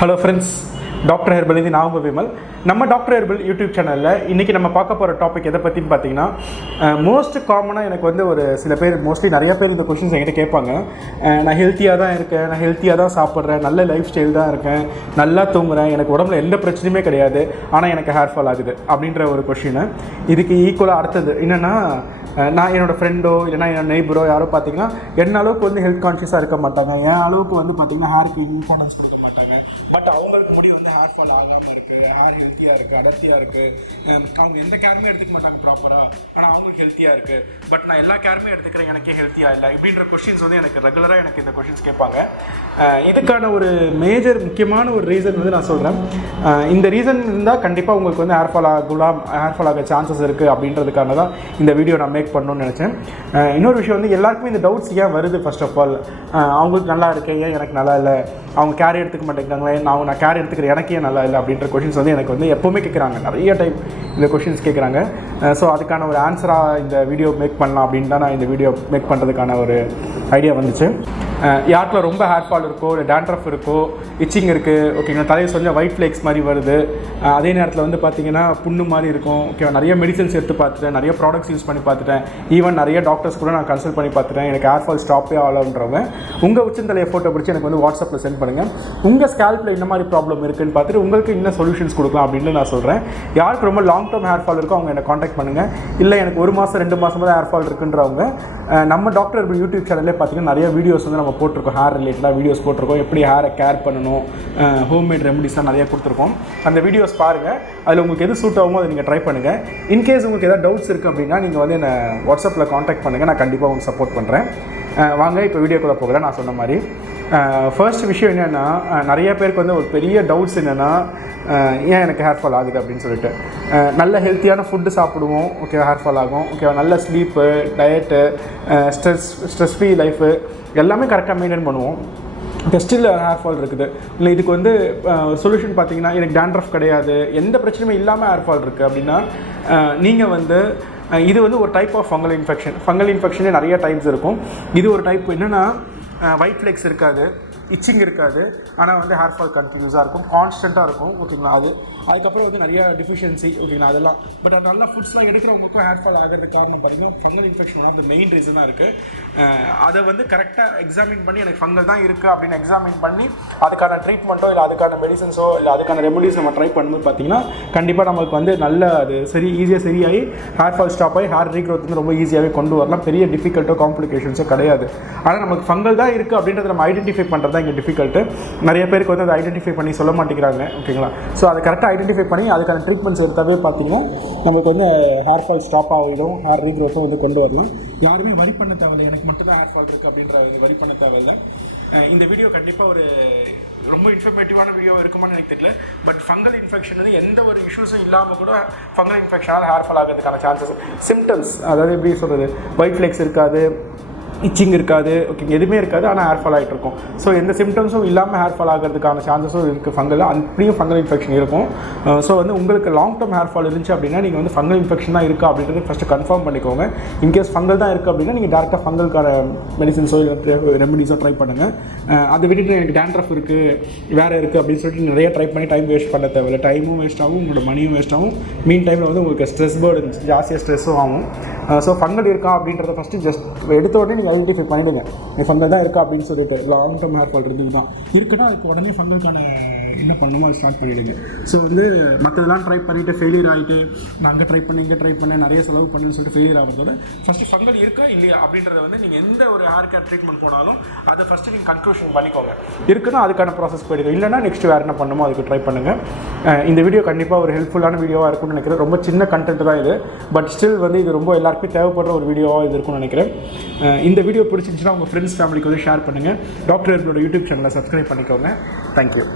Hello friends, Dr Herbal இது நான் உங்க விமல். நம்ம டாக்டர் ஹெர்பல் யூடியூப் சேனல்ல இன்னைக்கு நம்ம பார்க்க போற டாபிக் எதை பத்தின்னு பாத்தீங்கன்னா மோஸ்ட் காமனா எனக்கு வந்து ஒரு சில பேர் மோஸ்ட்லி நிறைய பேர் இந்த क्वेश्चंस என்கிட்ட கேட்பாங்க. நான் ஹெல்த்தியா தான் இருக்கேன், நான் ஹெல்த்தியா தான் சாப்பிடுறேன், நல்ல லைஃப் ஸ்டைல் தான் இருக்கேன், நல்லா தூங்குறேன், எனக்கு உடம்புல எந்த பிரச்சனையுமே கிடையாது, ஆனா எனக்கு ஹேர் ஃபால் ஆகுது அப்படின்ற ஒரு क्वेश्चन. இதுக்கு ஈக்குவலா அடுத்தது என்னன்னா நான் என்னோட ஃப்ரெண்டோ இல்லைனா என்னோட நெய்பரோ யாரோ பார்த்தீங்கன்னா என்ன அளவுக்கு வந்து ஹெல்த் கான்ஷியஸாக இருக்க மாட்டாங்க, என் அளவுக்கு வந்து பார்த்தீங்கன்னா ஹேருக்கு இம்பார்ட்டன்ஸ் கொடுக்க மாட்டாங்க. பட் அவங்களுக்கு முடி வந்து ஹேர் ஃபால் ஆகாமல் இருக்குது, ஹேர் ஹெல்த்தியாக இருக்குது, அடர்த்தியாக இருக்குது, அவங்க எந்த கேருமே எடுத்துக்க மாட்டாங்க ப்ராப்பராக, ஆனால் அவங்களுக்கு ஹெல்த்தியாக இருக்குது. பட் நான் எல்லா கேருமே எடுத்துக்கிறேன், எனக்கே ஹெல்த்தியாக இல்லை இப்படின்ற கொஸ்டின்ஸ் வந்து எனக்கு ரெகுலராக எனக்கு இந்த கொஸ்டின்ஸ் கேட்பாங்க. இதுக்கான ஒரு மேஜர் முக்கியமான ஒரு ரீசன் வந்து நான் சொல்கிறேன். இந்த ரீசன் இருந்தால் கண்டிப்பாக உங்களுக்கு வந்து ஹேர் ஃபால் ஆக சான்சஸ் இருக்குது அப்படின்றதுக்காக தான் இந்த வீடியோ நான் மேக் பண்ணணும்னு நினச்சேன். இன்னொரு விஷயம் வந்து எல்லாருக்குமே இந்த டவுட்ஸ் ஏன் வருது, ஃபர்ஸ்ட் ஆஃப் ஆல் அவங்களுக்கு நல்லா இருக்கு, ஏன் எனக்கு நல்லா இல்லை, அவங்க கேர் எடுத்துக்க மாட்டேங்கிறாங்களே, நான் கேர் எடுத்துக்கிறேன், எனக்கு ஏன் நல்லா இல்லை அப்படின்ற கொஷின்ஸ் வந்து எனக்கு வந்து எப்போவுமே கேட்குறாங்க, நிறைய டைம் இந்த கொஷின்ஸ் கேட்குறாங்க. ஸோ அதுக்கான ஒரு ஆன்சராக இந்த வீடியோ மேக் பண்ணலாம் அப்படின்னு தான் நான் இந்த வீடியோ மேக் பண்ணுறதுக்கான ஒரு ஐடியா வந்துச்சு. யாருக்குள்ள ரொம்ப ஹேர் ஃபால் இருக்கோ, இல்லை டேண்ட்ரஃப் இருக்கோ, இச்சிங் இருக்குது, ஓகேங்களா, தலையை கொஞ்சம் ஒயிட் ஃப்ளேக்ஸ் மாதிரி வருது, அதே நேரத்தில் வந்து பார்த்திங்கன்னா புண்ணு மாதிரி இருக்கும், ஓகேவா, நிறைய மெடிசன்ஸ் எடுத்து பார்த்துட்டேன், நிறைய ப்ராடக்ட்ஸ் யூஸ் பண்ணி பார்த்துட்டேன், ஈவன் நிறைய டாக்டர்ஸ் கூட நான் கன்சல்ட் பண்ணி பார்த்துட்டேன், எனக்கு ஹேர் ஃபால் ஸ்டாப்பே ஆகலன்றவங்க உங்கள் உச்சந்தலையை ஃபோட்டோ பிடிச்சி எனக்கு வந்து வாட்ஸ்அப்பில் சென்ட் பண்ணுங்கள். உங்கள் ஸ்கேல்பில் என்ன மாதிரி ப்ராப்ளம் இருக்குதுன்னு பார்த்துட்டு உங்களுக்கு என்ன சொல்யூஷன்ஸ் கொடுக்கலாம் அப்படின்னு நான் சொல்கிறேன். யாருக்கு ரொம்ப லாங் டேர்ம் ஹேர் ஃபால் இருக்கோ அவங்க என்னை காண்டாக்ட் பண்ணுங்கள். இல்லை எனக்கு 1 மாதம் 2 மாதம் தான் ஹேர் ஃபால் இருக்குன்றவங்க நம்ம டாக்டர் ஹெர்பல் யூடியூப் சேனல்லே பார்த்தீங்கன்னா நிறைய வீடியோஸ் வந்து நம்ம போட்டிருக்கோம், ஹேர் ரிலேட்டடாக வீடியோஸ் போட்டிருக்கோம், எப்படி ஹேரை கேர் பண்ணணும், ஹோம்மேட் ரெமடிஸ்லாம் நிறைய கொடுத்துருக்கோம். அந்த வீடியோஸ் பாருங்கள், அதில் உங்களுக்கு எது சூட் ஆகுமோ அதை நீங்கள் ட்ரை பண்ணுங்கள். இன்கேஸ் உங்களுக்கு எதாவது டவுட்ஸ் இருக்குது அப்படின்னா நீங்கள் வந்து என்னை வாட்ஸ்அப்பில் காண்டாக்ட் பண்ணுங்கள், நான் கண்டிப்பாக உங்களுக்கு சப்போர்ட் பண்ணுறேன். வாங்க இப்போ வீடியோக்குள்ளே போகிறேன். நான் சொன்ன மாதிரி ஃபர்ஸ்ட் விஷயம் என்னென்னா, நிறைய பேருக்கு வந்து ஒரு பெரிய டவுட்ஸ் என்னென்னா, ஏன் எனக்கு ஹேர் ஃபால் ஆகுது அப்படின்னு சொல்லிட்டு. நல்ல ஹெல்த்தியான ஃபுட்டு சாப்பிடுவோம், ஓகே, ஹேர் ஃபால் ஆகும், ஓகே, நல்ல sleep, diet, stress free life எல்லாமே கரெக்டாக மெயின்டைன் பண்ணுவோம். ஸ்டில் ஹேர் ஃபால் இருக்குது. இல்லை இதுக்கு வந்து சொல்யூஷன் பார்த்தீங்கன்னா எனக்கு டேண்ட்ரஃப் கிடையாது, எந்த பிரச்சனையுமே இல்லாமல் ஹேர் ஃபால் இருக்குது அப்படின்னா நீங்கள் வந்து இது வந்து ஒரு type of fungal infection. Fungal இன்ஃபெக்ஷனே நிறைய டைப்ஸ் இருக்கும். இது ஒரு டைப் என்னென்னா ஒயிட் ஃப்ளேக்ஸ் இருக்காது, இச்சிங் இருக்காது, ஆனால் வந்து ஹேர் ஃபால் கண்டினியூஸாக இருக்கும், கான்ஸ்டண்ட்டாக இருக்கும், ஓகேங்களா. அதுக்கப்புறம் வந்து நிறைய டிஃபிஷியன்சி, ஓகேங்களா, அதெல்லாம். பட் அது நல்லா ஃபுட்ஸ்லாம் எடுக்கிறவங்களுக்கும் ஹேர் ஃபால் ஆகிறதுக்கு காரணம் பார்த்தீங்கன்னா ஃபங்கல் இன்ஃபெக்ஷன் தான் மெயின் ரீசனாக இருக்குது. அதை வந்து கரெக்டாக எக்ஸாமின் பண்ணி எனக்கு ஃபங்கல் தான் இருக்குது அப்படின்னு எக்ஸாமின் பண்ணி அதுக்கான ட்ரீட்மெண்ட்டோ இல்லை அதுக்கான மெடிசன்ஸோ இல்லை அதுக்கான ரெமடிஸ் நம்ம ட்ரை பண்ணும்போது பார்த்தீங்கன்னா கண்டிப்பாக நம்மளுக்கு வந்து நல்ல அது ஈஸியாக சரியாகி ஹேர் ஃபால் ஸ்டாப் ஆகி ஹேர் ரீக்ரோத் வந்து ரொம்ப ஈஸியாகவே கொண்டு வரலாம். பெரிய டிஃபிகல்ட்டோ காம்ப்ளிகேஷன்ஸோ கிடையாது. ஆனால் நமக்கு ஃபங்கல் தான் இருக்குது அப்படின்றத நம்ம ஐடென்டிஃபை பண்ணுறது தான் இங்கே டிஃபிகல்ட்டு. நிறைய பேருக்கு வந்து அதை ஐடென்டிஃபை பண்ணி சொல்ல மாட்டேங்கிறாங்க, ஓகேங்களா. ஸோ அதை கரெக்டாக ஐடென்டிஃபை பண்ணி அதுக்கான ட்ரீட்மெண்ட்ஸ் எடுத்தாவே பார்த்தீங்கன்னா நமக்கு வந்து ஹேர் ஃபால் ஸ்டாப் ஆகிடும், ஹேர் ரீக்ரோத்தும் வந்து கொண்டு வரலாம். யாருமே வரி பண்ண தேவையில்லை, எனக்கு மட்டும் தான் ஹேர் ஃபால் இருக்குது அப்படின்ற வரி பண்ண தேவையில்லை. இந்த வீடியோ கண்டிப்பாக ஒரு ரொம்ப இன்ஃபர்மேட்டிவான வீடியோ இருக்குமான்னு எனக்கு தெரியல. பட் ஃபங்கல் இன்ஃபெக்ஷன் வந்து எந்த ஒரு இஷ்யூஸும் இல்லாமல் கூட ஃபங்கல் இன்ஃபெக்ஷனால் ஹேர் ஃபால் ஆகிறதுக்கான சான்சஸ், சிம்டம்ஸ், அதாவது எப்படி சொல்கிறது, ஒயிட் ஃப்ளேக்ஸ் இருக்காது, இச்சிங் இருக்காது, ஓகே, எதுவுமே இருக்காது, ஆனால் ஹேர் ஃபால் ஆகிட்டு இருக்கும். ஸோ எந்த சிம்டம்ஸும் இல்லாமல் ஹேர் ஃபால் ஆகிறதுக்கான சான்சஸும் இருக்குது ஃபங்கல், அப்படியும் ஃபங்கல் இன்ஃபெக்ஷன் இருக்கும். ஸோ வந்து உங்களுக்கு லாங் டேர்ம் ஹேர் ஃபால் இருந்துச்சு அப்படின்னா நீங்கள் வந்து ஃபங்கல் இன்ஃபெக்ஷன் தான் இருக்கா அப்படின்றது ஃபஸ்ட்டு கன்ஃபார்ம் பண்ணிக்கோங்க. இன்கேஸ் ஃபங்கல் தான் இருக்குது அப்படின்னா நீங்கள் டேரெக்டாக ஃபங்கலுக்கான மெடிசன்ஸோ இல்லை ரெமடிஸோ ட்ரை பண்ணுங்கள். அதை விட்டுட்டு எனக்கு டேண்ட்ரஃப் இருக்குது, வேறு இருக்குது அப்படின்னு சொல்லிட்டு நிறைய ட்ரை பண்ணி டைம் வேஸ்ட் பண்ண தேவையில்லை. டைமும் வேஸ்ட் ஆகும், உங்களோட மணியும் வேஸ்ட் ஆகும். மீன் டைமில் வந்து உங்களுக்கு ஸ்ட்ரெஸ் பேர்டு ஜாஸ்தியாக ஸ்ட்ரெஸ்ஸும் ஆகும். ஸோ ஃபங்கல் இருக்கா அப்படின்றத ஃபஸ்ட்டு ஜஸ்ட் எடுத்த உடனே நீங்கள் ஐடென்டிஃபை பண்ணிவிடுங்க. ஃபங்கல் தான் இருக்கா அப்படின்னு சொல்லிட்டு லாங் டேர்ம் ஹேர் ஃபால் இருக்குது தான் இருக்குன்னா அதுக்கு உடனே ஃபங்கலுக்கான என்ன பண்ணணுமோ அதை ஸ்டார்ட் பண்ணிவிடுங்க. ஸோ வந்து மற்றதெல்லாம் ட்ரை பண்ணிவிட்டு ஃபெயிலியர் ஆகிட்டு நான் அங்கே ட்ரை பண்ணி இங்கே ட்ரை பண்ணேன் நிறைய செலவு பண்ணுன்னு சொல்லிட்டு ஃபெயிலியர் ஆகிறதோட ஃபஸ்ட்டு ஃபங்கல் இருக்கா இல்லையா அப்படின்றத வந்து நீங்கள் எந்த ஒரு ஹேர் கேர் ட்ரீட்மெண்ட் போனாலும் அதை ஃபஸ்ட்டு நீங்கள் கன்க்ளூஷன் பண்ணிக்கோங்க. இருக்குன்னா அதுக்கான ப்ராசஸ் போயிடுங்க, இல்லைனா நெக்ஸ்ட் வேறு என்ன பண்ணணுமோ அதுக்கு ட்ரை பண்ணுங்கள். இந்த வீடியோ கண்டிப்பாக ஒரு ஹெல்ப்ஃபுல்லான வீடியோவாக இருக்கும்னு நினைக்கிறேன். ரொம்ப சின்ன கண்டென்ட் தான் இது, பட் ஸ்டில் வந்து இது ரொம்ப எல்லாருக்குமே தேவைப்படுற ஒரு வீடியோவாக இது இருக்கும்னு நினைக்கிறேன். இந்த வீடியோ பிடிச்சிருந்துச்சுன்னா உங்கள் ஃப்ரெண்ட்ஸ் ஃபேமிலிக்கு வந்து ஷேர் பண்ணுங்கள். டாக்டர் ஹெர்பலோட யூடியூப் சேனலை சப்ஸ்கிரைப் பண்ணிக்கோங்க. தேங்க்யூ.